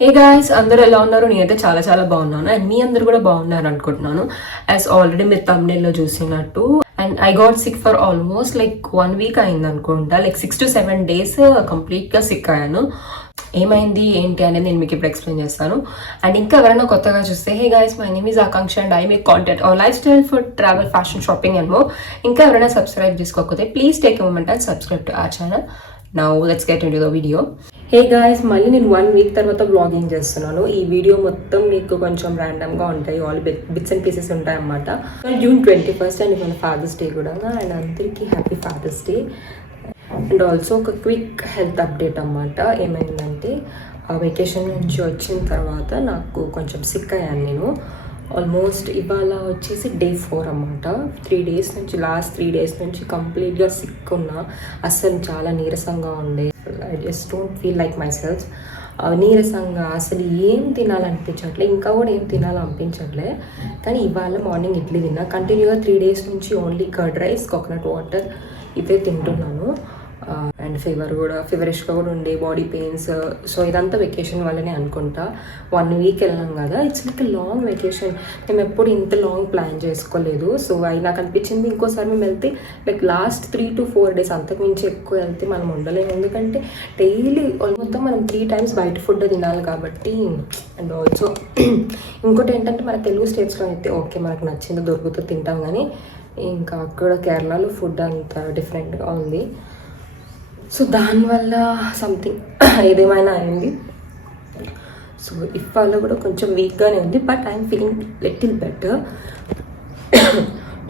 Hey guys, అందరూ ఎలా ఉన్నారు? నేనైతే చాలా చాలా బాగున్నాను అండ్ మీ అందరు కూడా బాగున్నారు అనుకుంటున్నాను. యాజ్ ఆల్రెడీ మీరు thumbnail-లో చూసినట్టు and I got sick for almost like 1 week అయింది అనుకుంటా. లైక్ 6 to 7 days కంప్లీట్గా సిక్ అయ్యాను. ఏమైంది ఏంటి అనేది నేను మీకు ఇప్పుడు ఎక్స్ప్లెయిన్ చేస్తాను. అండ్ ఇంకా ఎవరైనా కొత్తగా చూస్తే hey guys, my name is Akanksha and I make content are lifestyle, food, travel, fashion, shopping and more. ఇంకా ఎవరైనా సబ్స్క్రైబ్ చేసుకోకపోతే please take a moment and subscribe to our channel. Now let's get into the video. Hey guys, మళ్ళీ నేను 1 week తర్వాత vlogging చేస్తున్నాను. ఈ video మొత్తం మీకు కొంచెం ర్యాండమ్గా ఉంటాయి, ఆల్ బిట్స్ అండ్ పీసెస్ ఉంటాయి అన్నమాట. June 21st అండ్ మన ఫాదర్స్ డే కూడా. అండ్ అందరికీ happy father's day. And also ఒక క్విక్ హెల్త్ అప్డేట్ అన్నమాట. ఏమైందంటే వెకేషన్ నుంచి వచ్చిన తర్వాత నాకు కొంచెం సిక్ అయ్యాను నేను. ఆల్మోస్ట్ ఇవాళ వచ్చేసి Day 4 అన్నమాట. 3 days నుంచి, లాస్ట్ 3 days నుంచి కంప్లీట్గా సిక్ ఉన్నా. అస్సలు చాలా నీరసంగా ఉండే. I just don't feel like my self. నీరసంగా అసలు ఏం తినాలనిపించట్లే, ఇంకా కూడా ఏం తినాలనిపించట్లే. కానీ ఇవాళ మార్నింగ్ ఇడ్లీ తిన్నా. కంటిన్యూగా 3 days నుంచి only curd rice, coconut water ఇవే తింటున్నాను. అండ్ ఫీవరిష్గా కూడా ఉండే, బాడీ పెయిన్స్. సో ఇదంతా వెకేషన్ వల్లనే అనుకుంటా. 1 week వెళ్ళాం కదా, ఇట్స్ లైక్ లాంగ్ వెకేషన్. మేము ఎప్పుడు ఇంత లాంగ్ ప్లాన్ చేసుకోలేదు. సో అది నాకు అనిపించింది ఇంకోసారి మేము వెళ్తే లైక్ లాస్ట్ 3 to 4 days, అంతకుమించి ఎక్కువ వెళ్తే మనం ఉండలేము. ఎందుకంటే డైలీ మొత్తం మనం 3 times బయట ఫుడ్ తినాలి కాబట్టి. అండ్ ఆల్సో ఇంకోటి ఏంటంటే మన తెలుగు స్టేట్స్లో అయితే ఓకే మనకు నచ్చింది దొరుకుతూ తింటాం, కానీ ఇంకా అక్కడ కేరళలో ఫుడ్ అంత డిఫరెంట్గా ఉంది. సో దానివల్ల సంథింగ్ ఏదేమైనా అయింది. సో ఇవాళ కూడా కొంచెం వీక్గానే ఉంది, but I'm feeling little better.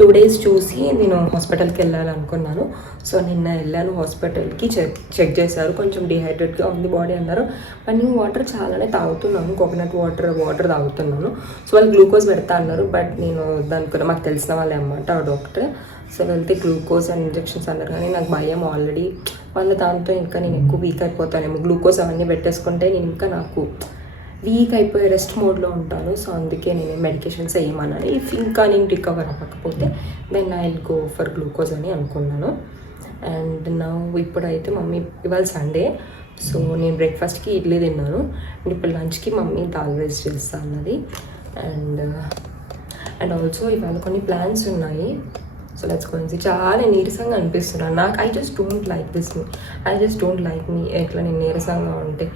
2 days చూసి నేను హాస్పిటల్కి వెళ్ళాలనుకున్నాను. సో నిన్న వెళ్ళాను హాస్పిటల్కి. చెక్ చేశారు, కొంచెం డిహైడ్రేట్గా ఉంది బాడీ అన్నారు. బట్ నేను వాటర్ చాలానే తాగుతున్నాను, కోకోనట్ వాటర్ తాగుతున్నాను. సో వాళ్ళు గ్లూకోజ్ పెడతా అన్నారు, బట్ నేను దానికి మాకు తెలిసిన వాళ్ళే అన్నమాట ఆ డాక్టర్. సో వెళ్తే గ్లూకోజ్ అండ్ ఇంజెక్షన్స్ అన్నారు, కానీ నాకు భయం ఆల్రెడీ. వాళ్ళ దాంతో ఇంకా నేను ఎక్కువ వీక్ అయిపోతానేమో. గ్లూకోజ్ అవన్నీ పెట్టేసుకుంటే నేను ఇంకా నాకు వీక్ అయిపోయి రెస్ట్ మోడ్లో ఉంటాను. సో అందుకే నేను మెడికేషన్స్ వేయమన్నాను. ఇఫ్ ఇంకా నేను రికవర్ అవ్వకపోతే then I will go for glucose అని అనుకున్నాను. అండ్ నా ఇప్పుడైతే మమ్మీ ఇవాళ సండే, సో నేను బ్రేక్ఫాస్ట్కి ఇడ్లీ తిన్నాను. అండ్ ఇప్పుడు లంచ్కి మమ్మీ దాల్ రైస్ చేస్తా అన్నది. అండ్ ఆల్సో ఇవాళ కొన్ని ప్లాన్స్ ఉన్నాయి. So let's go and see. చాలా నీరసంగా అనిపిస్తున్నాను నాకు. I just don't like me ఎట్లా నేను నీరసంగా ఉంటే.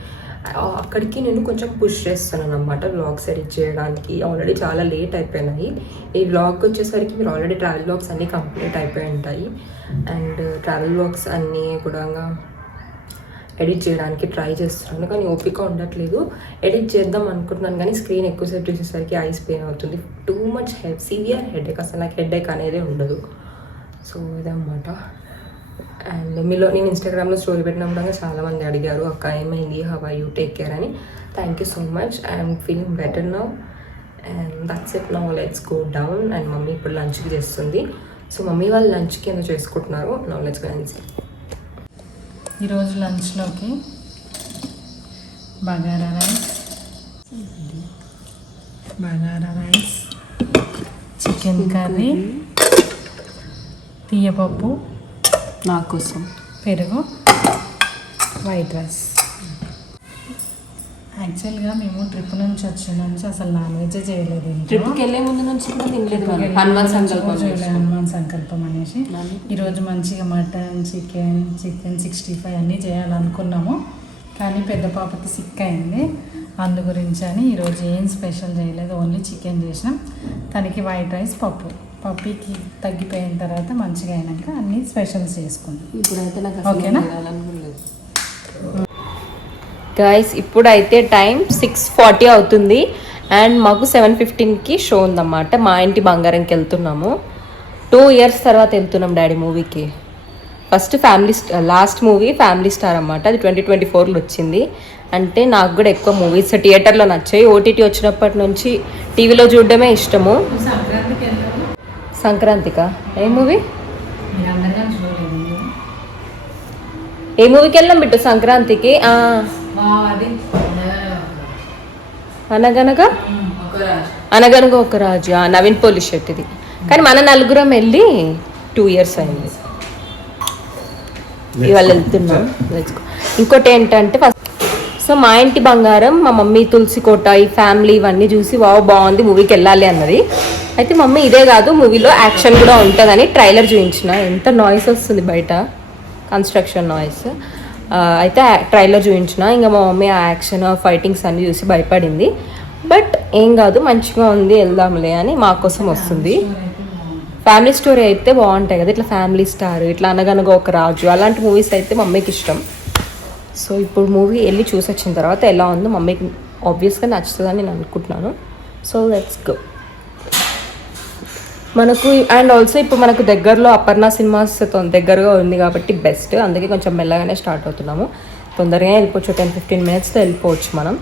అక్కడికి నేను కొంచెం పుష్ చేస్తున్నాను అన్నమాట వ్లాగ్స్ ఎడిట్ చేయడానికి. ఆల్రెడీ చాలా లేట్ అయిపోయినాయి. ఈ వ్లాగ్ వచ్చేసరికి మీరు ఆల్రెడీ ట్రావెల్ వ్లాగ్స్ అన్నీ కంప్లీట్ అయిపోయి ఉంటాయి. అండ్ ట్రావెల్ వ్లాగ్స్ అన్నీ కూడా ఎడిట్ చేయడానికి ట్రై చేస్తున్నాను, కానీ ఓపిక ఉండట్లేదు. ఎడిట్ చేద్దాం అనుకుంటున్నాను, కానీ స్క్రీన్ ఎక్కువసేపు చూసేసరికి ఐస్ పెయిన్ అవుతుంది. Too much severe headache. అసలు నాకు హెడేక్ అనేది ఉండదు. సో ఇదన్నమాట. అండ్ మీలో నేను ఇన్స్టాగ్రామ్లో స్టోరీ పెట్టినప్పుడు చాలామంది అడిగారు, అక్క ఏమైంది, how are you, take care అని. Thank you so much. I'm feeling better now and that's it. Now let's go down. And mummy ఇప్పుడు లంచ్కి చేస్తుంది. సో మమ్మీ వాళ్ళు లంచ్కి ఏదో చేసుకుంటున్నారు. Now let's go and see. ఈరోజు లంచ్లోకి బగారా రైస్, చికెన్ కర్రీ, తీయపప్పు, నా కోసం పెరుగు, వైట్ రైస్. యాక్చువల్గా మేము ట్రిప్ నుంచి వచ్చిన నుంచి అసలు నాన్ వెజ్ చేయలేదు. ట్రిప్కి వెళ్ళే ముందు నుంచి కూడా తినలేదు. హనుమాన్ సంకల్పం అనేసి ఈరోజు మంచిగా మటన్, చికెన్ 65 అన్నీ చేయాలనుకున్నాము, కానీ పెద్ద పాపకి సిక్ అయింది. అందు గురించి అని ఈరోజు ఏం స్పెషల్ చేయలేదు, ఓన్లీ చికెన్ చేసినాం. తనకి వైట్ రైస్, పప్పుకి తగ్గిపోయిన తర్వాత మంచిగా అయినాక అన్నీ స్పెషల్స్ చేసుకున్నాం. ఇప్పుడైతే నాకు ఓకేనా గైస్? ఇప్పుడైతే టైం 6:40 అవుతుంది అండ్ మాకు 7:15కి షో ఉందన్నమాట. మా ఇంటి బంగారంకి వెళ్తున్నాము. 2 years తర్వాత వెళ్తున్నాం డాడీ మూవీకి. First last movie family star అన్నమాట. అది 2024లో వచ్చింది. అంటే నాకు కూడా ఎక్కువ మూవీస్ థియేటర్లో నచ్చాయి. ఓటీటీ వచ్చినప్పటి నుంచి టీవీలో చూడడమే ఇష్టము. సంక్రాంతికా? ఏ మూవీకి వెళ్ళాం బిట్టు సంక్రాంతికి? అనగనగా ఒక రాజు, నవీన్ పోలీస్ షెట్టిది. కానీ మన నలుగురం వెళ్ళి 2 years అయింది. ఇవాళ వెళ్తున్నాం. ఇంకోటి ఏంటంటే సో మా ఇంటి బంగారం మా మమ్మీ తులసి కోట ఈ ఫ్యామిలీ ఇవన్నీ చూసి బాగుంది మూవీకి వెళ్ళాలి అన్నది. అయితే మమ్మీ ఇదే కాదు మూవీలో యాక్షన్ కూడా ఉంటుందని ట్రైలర్ చూపించిన. ఎంత నాయిస్ వస్తుంది బయట, కన్స్ట్రక్షన్ నాయిస్. అయితే ట్రైలర్ చూపించిన. ఇంకా మా మమ్మీ ఆ యాక్షన్ ఫైటింగ్స్ అన్నీ చూసి భయపడింది. బట్ ఏం కాదు మంచిగా ఉంది వెళ్దాంలే అని మా కోసం వస్తుంది. ఫ్యామిలీ స్టోరీ అయితే బాగుంటాయి కదా, ఇట్లా ఫ్యామిలీ స్టార్, ఇట్లా అనగనగా ఒక రాజు, అలాంటి మూవీస్ అయితే మమ్మీకి ఇష్టం. సో ఇప్పుడు మూవీ వెళ్ళి చూసి వచ్చిన తర్వాత ఎలా ఉందో మమ్మీకి ఆబ్వియస్గా నచ్చుతుందని నేను అనుకుంటున్నాను. So let's go. మనకు అండ్ ఆల్సో ఇప్పుడు మనకు దగ్గరలో అపర్ణ సినిమాస్ దగ్గరగా ఉంది కాబట్టి బెస్ట్. అందుకే కొంచెం మెల్లగానే స్టార్ట్ అవుతున్నాము. తొందరగా వెళ్ళిపోవచ్చు, 10-15 మినిట్స్లో వెళ్ళిపోవచ్చు మనం.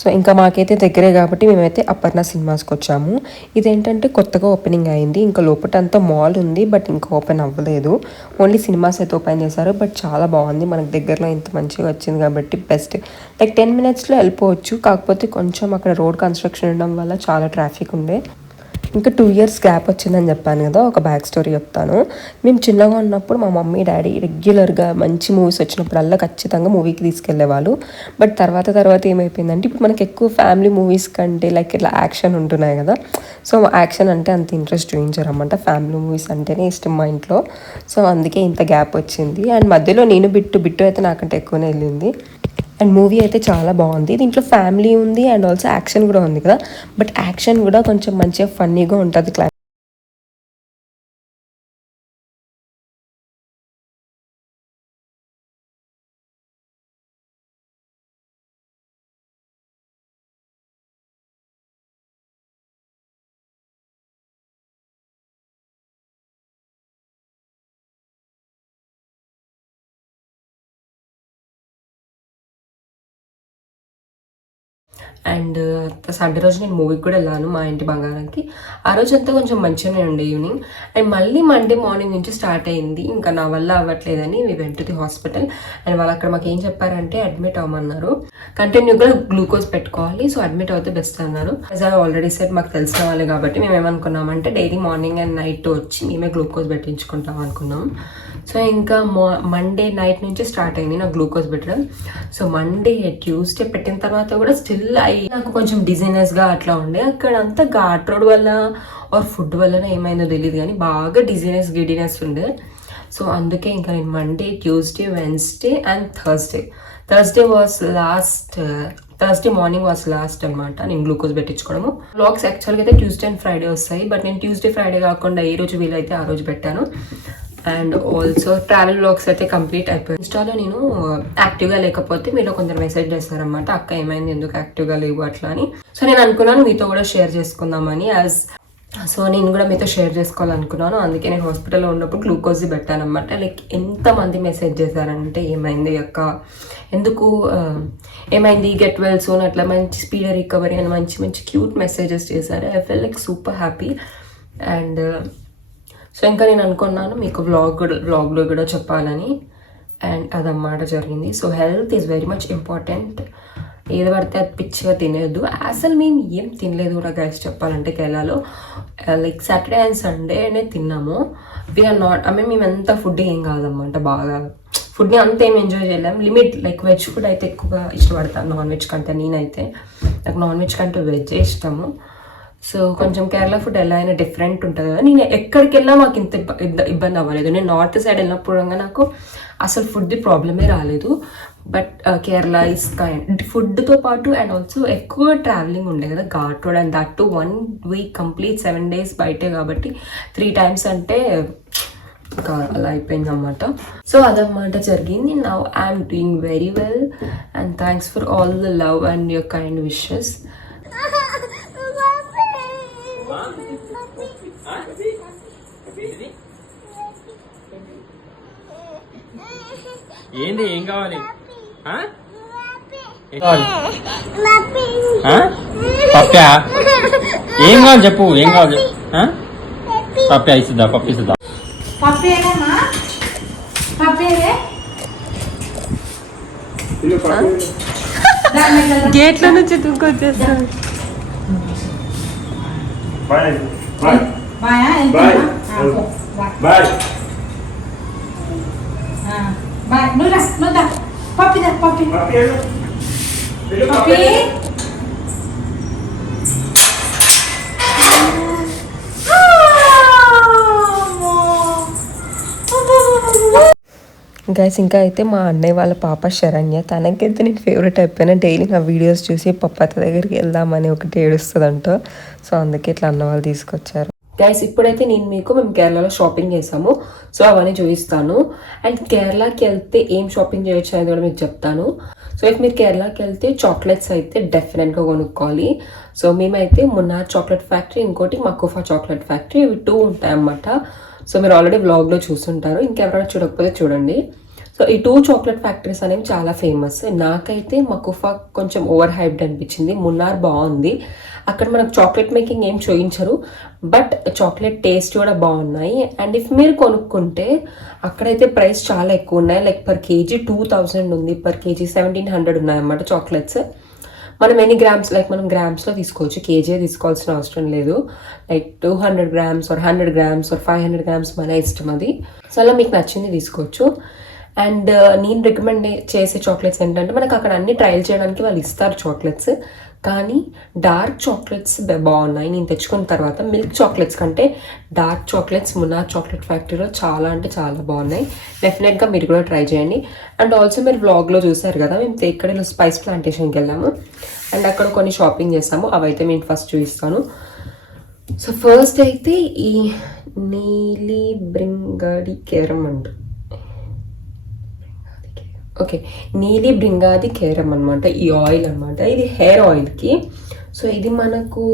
సో ఇంకా మాకైతే దగ్గరే కాబట్టి మేమైతే అపర్ణ సినిమాస్కి వచ్చాము. ఇదేంటంటే కొత్తగా ఓపెనింగ్ అయింది. ఇంకా లోపటంతా మాల్ ఉంది బట్ ఇంకా ఓపెన్ అవ్వలేదు. ఓన్లీ సినిమాస్ అయితే ఓపెన్ చేశారు. బట్ చాలా బాగుంది, మనకు దగ్గరలో ఇంత మంచిగా వచ్చింది కాబట్టి బెస్ట్. లైక్ 10 మినిట్స్లో వెళ్ళిపోవచ్చు. కాకపోతే కొంచెం అక్కడ రోడ్ కన్స్ట్రక్షన్ ఉండడం వల్ల చాలా ట్రాఫిక్ ఉండే. ఇంకా 2 years గ్యాప్ వచ్చిందని చెప్పాను కదా, ఒక బ్యాక్ స్టోరీ చెప్తాను. మేము చిన్నగా ఉన్నప్పుడు మా మమ్మీ డాడీ రెగ్యులర్గా మంచి మూవీస్ వచ్చినప్పుడల్లా ఖచ్చితంగా మూవీకి తీసుకెళ్లేవాళ్ళు. బట్ తర్వాత ఏమైపోయిందంటే ఇప్పుడు మనకి ఎక్కువ ఫ్యామిలీ మూవీస్ కంటే లైక్ ఇట్లా యాక్షన్ ఉంటున్నాయి కదా, సో యాక్షన్ అంటే అంత ఇంట్రెస్ట్ చూపించారు అన్నమాట. ఫ్యామిలీ మూవీస్ అంటేనే ఇష్టం మా ఇంట్లో. సో అందుకే ఇంత గ్యాప్ వచ్చింది. అండ్ మధ్యలో నేను బిట్టు అయితే నాకంటే ఎక్కువనే వెళ్ళింది. అండ్ మూవీ అయితే చాలా బాగుంది. దీంట్లో ఫ్యామిలీ ఉంది అండ్ ఆల్సో యాక్షన్ కూడా ఉంది కదా, బట్ యాక్షన్ కూడా కొంచెం మంచిగా ఫన్నీగా ఉంటుంది. అండ్ సండే రోజు నేను మూవీకి కూడా వెళ్ళాను మా ఇంటి బంగారానికి. ఆ రోజు అంతా కొంచెం మంచిగానే ఉండే ఈవినింగ్. అండ్ మళ్ళీ మండే మార్నింగ్ నుంచి స్టార్ట్ అయింది. ఇంకా నా వల్ల అవ్వట్లేదని we went to the hospital. And వాళ్ళు అక్కడ మాకు ఏం చెప్పారంటే అడ్మిట్ అవ్వమన్నారు. కంటిన్యూగా గ్లూకోజ్ పెట్టుకోవాలి, సో అడ్మిట్ అవుతే బెస్ట్ అన్నారు. యాజ్ ఐ ఆల్రెడీ సెడ్ మాకు తెలిసిన వాళ్ళే కాబట్టి మేము ఏమనుకున్నామంటే డైలీ మార్నింగ్ అండ్ నైట్ వచ్చి మేమే గ్లూకోజ్ పెట్టించుకుంటాం అనుకున్నాం. సో ఇంకా మండే నైట్ నుంచి స్టార్ట్ అయింది నాకు గ్లూకోజ్ పెట్టడం. సో మండే ట్యూస్డే పెట్టిన తర్వాత కూడా స్టిల్ నాకు కొంచెం డిజైనెస్గా అట్లా ఉండే. అక్కడ అంతా ఘాట్ రోడ్ వల్ల ఆర్ ఫుడ్ వల్ల ఏమైందో తెలియదు కానీ బాగా గిడినెస్ ఉండే. సో అందుకే ఇంకా నేను Monday, Tuesday, Wednesday and Thursday morning was last అనమాట నేను గ్లూకోజ్ పెట్టించుకోవడము. వ్లాగ్స్ యాక్చువల్గా అయితే ట్యూస్డే అండ్ ఫ్రైడే వస్తాయి, బట్ నేను ట్యూస్డే ఫ్రైడే కాకుండా ఏ రోజు వీలైతే ఆ రోజు పెట్టాను. అండ్ ఆల్సో ట్రావెల్ వ్లాగ్స్ అయితే కంప్లీట్ అయిపోయింది. ఇన్స్టాలో నేను యాక్టివ్గా లేకపోతే మీలో కొందరు మెసేజ్ చేస్తారనమాట, అక్క ఏమైంది, ఎందుకు యాక్టివ్గా లేవు అట్లా అని. సో నేను అనుకున్నాను మీతో కూడా షేర్ చేసుకుందామని. సో నేను కూడా మీతో షేర్ చేసుకోవాలనుకున్నాను. అందుకే నేను హాస్పిటల్లో ఉన్నప్పుడు గ్లూకోజ్ పెట్టానమాట. లైక్ ఎంతమంది మెసేజ్ చేశారంటే ఏమైంది అక్క, ఎందుకు ఏమైంది, గెట్ వెల్ సూన్, అట్లా మంచి స్పీడ్ రికవరీ అని మంచి క్యూట్ మెసేజెస్ చేశారు. I fell like super happy. And so ఇంకా నేను అనుకున్నాను మీకు వ్లాగ్లో కూడా చెప్పాలని. అండ్ అదన్నమాట జరిగింది. So health is very much important. ఏది పడితే అది పిచ్చిగా తినేద్దు. అసలు మేము ఏం తినలేదు కూడా గైస్ చెప్పాలంటే కేరళలో. లైక్ సాటర్డే అండ్ సండేనే తిన్నాము. వీఆర్ నాట్ మేము ఎంత ఫుడ్ ఏం కాదన్నమాట, బాగా ఫుడ్ని అంత ఏం ఎంజాయ్ చేయలేము. లిమిట్ లైక్ వెజ్ ఫుడ్ అయితే ఎక్కువగా ఇష్టపడతాను నాన్ వెజ్ కంటే. నేనైతే నాకు నాన్ వెజ్ కంటే వెజ్జే ఇష్టము. సో కొంచెం కేరళ ఫుడ్ ఎలా అయినా డిఫరెంట్ ఉంటుంది కదా. నేను ఎక్కడికి వెళ్ళినా మాకు ఇంత ఇబ్బంది అవ్వలేదు. నేను నార్త్ సైడ్ వెళ్ళినప్పుడు నాకు అసలు ఫుడ్ది ప్రాబ్లమే రాలేదు. బట్ కేరళ ఇస్ కైండ్ ఫుడ్తో పాటు అండ్ ఆల్సో ఎక్కువ ట్రావెలింగ్ ఉండే కదా ghat road. And that to 1 week complete 7 days బయటే కాబట్టి 3 times అంటే ఇంకా అలా అయిపోయింది అన్నమాట. సో అదన్నమాట జరిగింది. Now I'm doing very well and thanks for all the love and your kind wishes. ఏంది, ఏం కావాలి? పప్పా ఏం కావాలి చెప్పు, ఏం కావాలి చెప్పు. పప్పి ఇస్తుందా, పప్పి ఇస్తుందా? గేట్ల నుంచి దూకొచ్చేస్తాను. బాయా బాయ్ బాయ్ బాయ్ బాయ్ నువ్వు దా పప్పి పప్పి పప్పి గైస్ ఇంకా అయితే మా అన్నయ్య వాళ్ళ పాప శరణ్య, తనకైతే నేను ఫేవరెట్ అయిపోయినా. డైలీ నా వీడియోస్ చూసి పప్పత్త దగ్గరికి వెళ్దామని ఒకటి ఏడుస్తుందంట. సో అందుకే ఇట్లా అన్న వాళ్ళు తీసుకొచ్చారు. గైస్ ఇప్పుడైతే మేము కేరళలో షాపింగ్ చేసాము. సో అవన్నీ చూపిస్తాను. అండ్ కేరళకి వెళ్తే ఏం షాపింగ్ చేయొచ్చు అనేది కూడా మీకు చెప్తాను. సో ఇఫ్ మీరు కేరళకి వెళ్తే చాక్లెట్స్ అయితే డెఫినెట్గా కొనుక్కోవాలి. సో మేమైతే మున్నార్ చాక్లెట్ ఫ్యాక్టరీ, ఇంకోటి మకుఫా చాక్లెట్ ఫ్యాక్టరీ, ఇవి 2 ఉంటాయన్నమాట. సో మీరు ఆల్రెడీ వ్లాగ్లో చూస్తుంటారు, ఇంకెవరైనా చూడకపోతే చూడండి. సో ఈ 2 చాక్లెట్ ఫ్యాక్టరీస్ అనేవి చాలా ఫేమస్. నాకైతే మకుఫా కొంచెం ఓవర్ హైప్డ్ అనిపించింది. మున్నార్ బాగుంది, అక్కడ మనకు చాక్లెట్ మేకింగ్ ఏం చూయించరు, బట్ చాక్లెట్ టేస్ట్ కూడా బాగున్నాయి. అండ్ ఇఫ్ మీరు కొనుక్కుంటే అక్కడైతే ప్రైస్ చాలా ఎక్కువ ఉన్నాయి. లైక్ పర్ కేజీ 2000 ఉంది, పర్ కేజీ 1700 ఉన్నాయి అన్నమాట చాక్లెట్స్. మనం ఎన్ని గ్రామ్స్, లైక్ మనం గ్రామ్స్లో తీసుకోవచ్చు, కేజీ తీసుకోవాల్సిన అవసరం లేదు. Like 200 grams or 100 grams or 500 grams మన ఇష్టం అది. సో అలా మీకు నచ్చింది తీసుకోవచ్చు. అండ్ నేను రికమెండ్ చేసే చాక్లెట్స్ ఏంటంటే, మనకు అక్కడ అన్ని ట్రయల్ చేయడానికి వాళ్ళు ఇస్తారు చాక్లెట్స్, కానీ డార్క్ చాక్లెట్స్ బాగున్నాయి. నేను తెచ్చుకున్న తర్వాత మిల్క్ చాక్లెట్స్ కంటే డార్క్ చాక్లెట్స్ మున్నార్ చాక్లెట్ ఫ్యాక్టరీలో చాలా అంటే చాలా బాగున్నాయి. డెఫినెట్గా మీరు కూడా ట్రై చేయండి. అండ్ ఆల్సో మీరు వ్లాగ్లో చూసారు కదా, మేము తేక్కడలో స్పైస్ ప్లాంటేషన్కి వెళ్ళాము అండ్ అక్కడ కొన్ని షాపింగ్ చేసాము. అవైతే నేను ఫస్ట్ చూపిస్తాను. సో ఫస్ట్ అయితే ఈ నీలి బ్రింగాడి కేరం అంట, ఓకే, నీలి బ్రింగాది కేరం అనమాట. ఈ ఆయిల్ అనమాట, ఇది హెయిర్ ఆయిల్కి. సో ఇది మనకు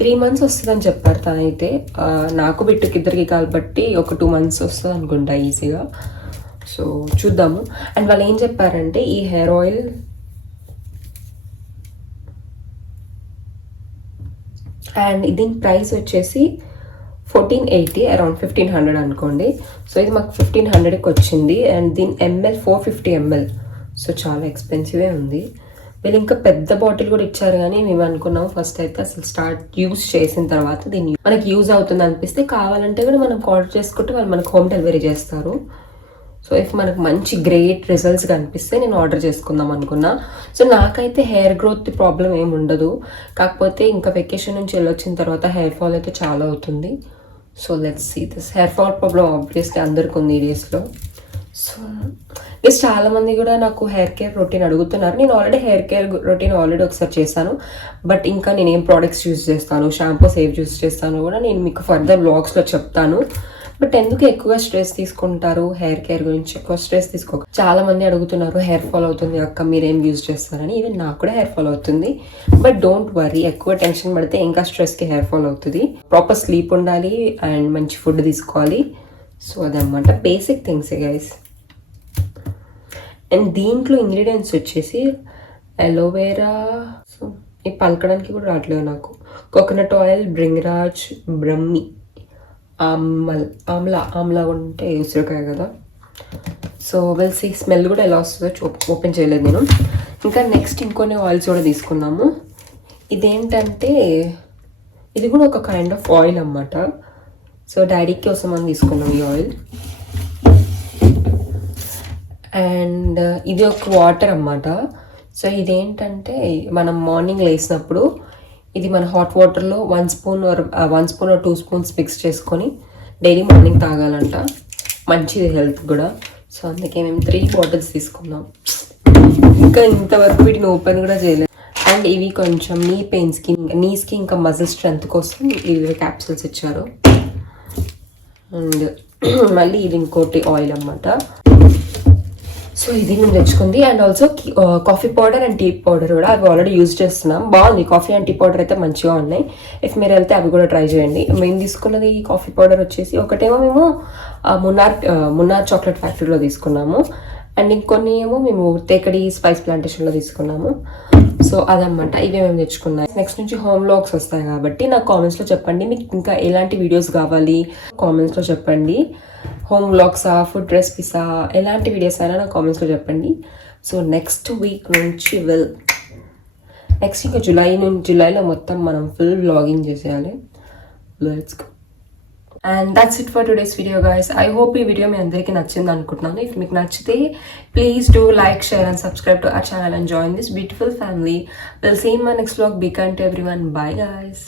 3 months వస్తుందని చెప్పారు తనైతే. నాకు బిట్టుకి ఇద్దరికి కాబట్టి ఒక 2 months వస్తుంది అనుకుంటా ఈజీగా. సో చూద్దాము. అండ్ వాళ్ళు ఏం చెప్పారంటే, ఈ హెయిర్ ఆయిల్ అండ్ దీని ప్రైస్ వచ్చేసి 1480, అరౌండ్ 1500 అనుకోండి. సో ఇది మాకు 1500కి వచ్చింది. అండ్ దీని ml 450 ml. సో చాలా ఎక్స్పెన్సివే ఉంది. వీళ్ళు ఇంకా పెద్ద బాటిల్ కూడా ఇచ్చారు, కానీ మేము అనుకున్నాము ఫస్ట్ అయితే అసలు యూస్ చేసిన తర్వాత దీన్ని మనకి యూజ్ అవుతుంది అనిపిస్తే కావాలంటే కూడా మనం ఆర్డర్ చేసుకుంటే వాళ్ళు మనకు హోమ్ డెలివరీ చేస్తారు. సో ఇఫ్ మనకు మంచి గ్రేట్ రిజల్ట్స్ కనిపిస్తే నేను ఆర్డర్ చేసుకుందాం అనుకున్నా. సో నాకైతే హెయిర్ గ్రోత్ ప్రాబ్లం ఏమి ఉండదు, కాకపోతే ఇంకా వెకేషన్ నుంచి వెళ్ళొచ్చిన తర్వాత హెయిర్ ఫాల్ అయితే చాలా అవుతుంది. So let's see this. Hair fall problem obviously అందరికి ఉంది ఈ డేస్లో. సో గెస్ చాలామంది కూడా నాకు హెయిర్ కేర్ రొటీన్ అడుగుతున్నారు. నేను ఆల్రెడీ హెయిర్ కేర్ రొటీన్ ఒకసారి చేశాను, బట్ ఇంకా నేను ఏం ప్రోడక్ట్స్ యూస్ చేస్తాను, షాంపూస్ ఏవి యూస్ చేస్తాను కూడా నేను మీకు ఫర్దర్ వ్లాగ్స్లో చెప్తాను. బట్ ఎందుకు ఎక్కువగా స్ట్రెస్ తీసుకుంటారు హెయిర్ కేర్ గురించి? ఎక్కువ స్ట్రెస్ తీసుకోక. చాలా మంది అడుగుతున్నారు హెయిర్ ఫాల్ అవుతుంది అక్క మీరేం యూజ్ చేస్తారని. ఈవెన్ నాకు కూడా హెయిర్ ఫాల్ అవుతుంది, బట్ డోంట్ వరీ, ఎక్కువ టెన్షన్ పడితే ఇంకా స్ట్రెస్కి హెయిర్ ఫాల్ అవుతుంది. ప్రాపర్ స్లీప్ ఉండాలి అండ్ మంచి ఫుడ్ తీసుకోవాలి. సో అదనమాట బేసిక్ థింగ్స్ గైస్. అండ్ దీంట్లో ఇంగ్రీడియంట్స్ వచ్చేసి అలోవెరా, సో ఈ పలకడానికి కూడా రావట్లేదు నాకు, కోకోనట్ ఆయిల్, బ్రింగరాజ్, బ్రహ్మి, ఆమ్లా ఉంటే ఉసిరికాయ కదా. సో వెల్సి స్మెల్ కూడా ఎలా వస్తుందో ఓపెన్ చేయలేదు నేను. ఇంకా నెక్స్ట్ ఇంకొన్ని ఆయిల్స్ కూడా తీసుకున్నాము. ఇదేంటంటే ఇది కూడా ఒక కైండ్ ఆఫ్ ఆయిల్ అన్నమాట. సో డాడీకి కోసం అని తీసుకున్నాం ఈ ఆయిల్. అండ్ ఇది ఒక వాటర్ అన్నమాట. సో ఇదేంటంటే మనం మార్నింగ్ లేసినప్పుడు ఇది మన హాట్ వాటర్లో 1 spoon or 2 spoons మిక్స్ చేసుకొని డైలీ మార్నింగ్ తాగాలంట, మంచిది హెల్త్ కూడా. సో అందుకే మేము 3 bottles తీసుకున్నాం. ఇంకా ఇంతవరకు వీటిని ఓపెన్ కూడా చేయలేదు. అండ్ ఇవి కొంచెం నీ పెయిన్స్కి, నీస్కి ఇంకా మజిల్ స్ట్రెంత్ కోసం ఇవి క్యాప్సూల్స్ ఇచ్చారు. అండ్ మళ్ళీ ఇది ఇంకోటి ఆయిల్ అన్నమాట. సో ఇది మేము తెచ్చుకుంది. And also coffee powder and tea powder కూడా, అవి ఆల్రెడీ యూజ్ చేస్తున్నాం. బాగుంది, కాఫీ అండ్ టీ పౌడర్ అయితే మంచిగా ఉన్నాయి. ఇఫ్ మీరు వెళ్తే అవి కూడా ట్రై చేయండి. మేము తీసుకున్నది ఈ కాఫీ పౌడర్ వచ్చేసి ఒకటేమో మేము మున్నార్ చాక్లెట్ ఫ్యాక్టరీలో తీసుకున్నాము, అండ్ ఇంకొన్ని ఏమో మేము తేకడి స్పైస్ ప్లాంటేషన్లో తీసుకున్నాము. సో అదనమాట ఇవే మేము తెచ్చుకున్నాం. నెక్స్ట్ నుంచి హోమ్ వ్లాగ్స్ వస్తాయి కాబట్టి నాకు కామెంట్స్లో చెప్పండి మీకు ఇంకా ఎలాంటి వీడియోస్ కావాలి, కామెంట్స్లో చెప్పండి. హోమ్ వ్లాగ్సా, ఫుడ్ రెసిపీసా, ఎలాంటి వీడియోస్ అయినా నాకు కామెంట్స్లో చెప్పండి. సో నెక్స్ట్ వీక్ నుంచి నెక్స్ట్ ఇంకా జూలైలో మొత్తం మనం ఫుల్ వ్లాగింగ్ చేసేయాలి. Let's go. And that's it for today's video guys. I hope ఈ వీడియో మీ అందరికీ నచ్చింది అనుకుంటున్నాను. ఇఫ్ మీకు నచ్చితే please do like, share and subscribe to our channel and join this beautiful family. Will see in my next vlog. Be kind to everyone. Bye guys.